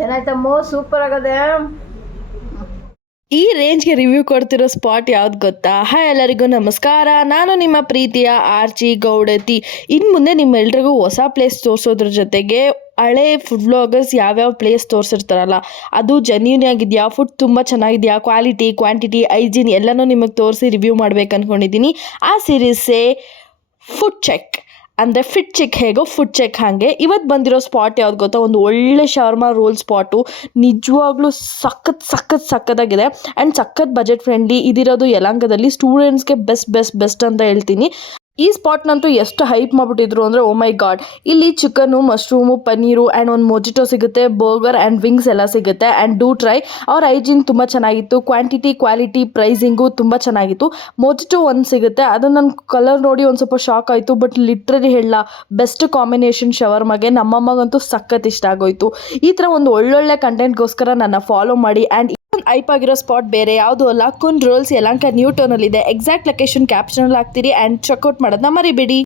ಚೆನ್ನಾಯ್ತಮ್ಮ, super ಆಗದೆ. ಈ ರೇಂಜ್ಗೆ review ಕೊಡ್ತಿರೋ ಸ್ಪಾಟ್ ಯಾವ್ದು ಗೊತ್ತಾ? ಹಾಯ್ ಎಲ್ಲರಿಗೂ ನಮಸ್ಕಾರ, ನಾನು ನಿಮ್ಮ ಪ್ರೀತಿಯ ಆರ್ಚಿ ಗೌಡತಿ. ಇನ್ನು ಮುಂದೆ ನಿಮ್ಮೆಲ್ರಿಗೂ ಹೊಸ ಪ್ಲೇಸ್ ತೋರಿಸೋದ್ರ ಜೊತೆಗೆ ಹಳೆ ಫುಡ್ ವ್ಲಾಗರ್ಸ್ ಯಾವ್ಯಾವ ಪ್ಲೇಸ್ ತೋರಿಸಿರ್ತಾರಲ್ಲ ಅದು ಜೆನ್ಯೂನ್ ಆಗಿದೆಯಾ, ಫುಡ್ ತುಂಬ ಚೆನ್ನಾಗಿದೆಯಾ, ಕ್ವಾಲಿಟಿ ಕ್ವಾಂಟಿಟಿ ಹೈಜೀನ್ ಎಲ್ಲನೂ ನಿಮಗೆ ತೋರಿಸಿ ರಿವ್ಯೂ ಮಾಡ್ಬೇಕು ಅಂದ್ಕೊಂಡಿದ್ದೀನಿ. ಆ ಸೀರೀಸೇ ಫುಡ್ ಚೆಕ್. ಅಂದರೆ ಫಿಟ್ ಚೆಕ್ ಹೇಗೋ ಫುಡ್ ಚೆಕ್ ಹಾಗೆ. ಇವತ್ತು ಬಂದಿರೋ ಸ್ಪಾಟ್ ಯಾವ್ದು ಗೊತ್ತಾ? ಒಂದು ಒಳ್ಳೆ ಶವರ್ಮಾ ರೋಲ್ ಸ್ಪಾಟು. ನಿಜವಾಗ್ಲೂ ಸಖತ್ತಾಗಿದೆ ಆ್ಯಂಡ್ ಸಖತ್ ಬಜೆಟ್ ಫ್ರೆಂಡ್ಲಿ. ಇದಿರೋದು ಯಲಹಂಕದಲ್ಲಿ. ಸ್ಟೂಡೆಂಟ್ಸ್ಗೆ ಬೆಸ್ಟ್ ಅಂತ ಹೇಳ್ತೀನಿ. ಈ ಸ್ಪಾಟ್ನಂತೂ ಎಷ್ಟು ಹೈಪ್ ಮಾಡಿಬಿಟ್ಟಿದ್ರು ಅಂದರೆ ಓ ಮೈ ಗಾಡ್. ಇಲ್ಲಿ ಚಿಕನ್ನು, ಮಶ್ರೂಮು, ಪನ್ನೀರು ಆ್ಯಂಡ್ ಒಂದು ಮೊಜಿಟೋ ಸಿಗುತ್ತೆ, ಬರ್ಗರ್ ಆ್ಯಂಡ್ ವಿಂಗ್ಸ್ ಎಲ್ಲ ಸಿಗುತ್ತೆ. And do try. ಅವ್ರ ಹೈಜೀನ್ ತುಂಬ ಚೆನ್ನಾಗಿತ್ತು, ಕ್ವಾಂಟಿಟಿ ಕ್ವಾಲಿಟಿ ಪ್ರೈಸಿಂಗು ತುಂಬ ಚೆನ್ನಾಗಿತ್ತು. ಮೊಜಿಟೋ ಒಂದು ಸಿಗುತ್ತೆ, ಅದು ನನ್ನ ಕಲರ್ ನೋಡಿ ಒಂದು ಸ್ವಲ್ಪ ಶಾಕ್ ಆಯಿತು, ಬಟ್ ಲಿಟ್ರಲಿ ಹೇಳ ಬೆಸ್ಟ್ ಕಾಂಬಿನೇಷನ್ ಶವರ್ಮಗೆ. ನಮ್ಮಮ್ಮಗಂತೂ ಸಖತ್ ಇಷ್ಟ ಆಗೋಯ್ತು. ಈ ಥರ ಒಂದು ಒಳ್ಳೊಳ್ಳೆ ಕಂಟೆಂಟ್ಗೋಸ್ಕರ ನನ್ನ ಫಾಲೋ ಮಾಡಿ. ಆ್ಯಂಡ್ ಐಪ್ ಆಗಿರೋ ಸ್ಪಾಟ್ ಬೇರೆ ಯಾವುದು ಅಲ್ಲ, ಕುನ್ ರೋಲ್ಸ್ ಯಲಹಂಕ ನ್ಯೂ ಟೌನಲ್ಲಿದೆ. ಎಕ್ಸಾಕ್ಟ್ ಲೊಕೇಶನ್ ಕ್ಯಾಪ್ಷನಲ್ಲಿ ಹಾಕ್ತೀರಿ ಆ್ಯಂಡ್ ಚೆಕ್ಔಟ್ ಮಾಡೋದನ್ನ ಮರಿಬೇಡಿ.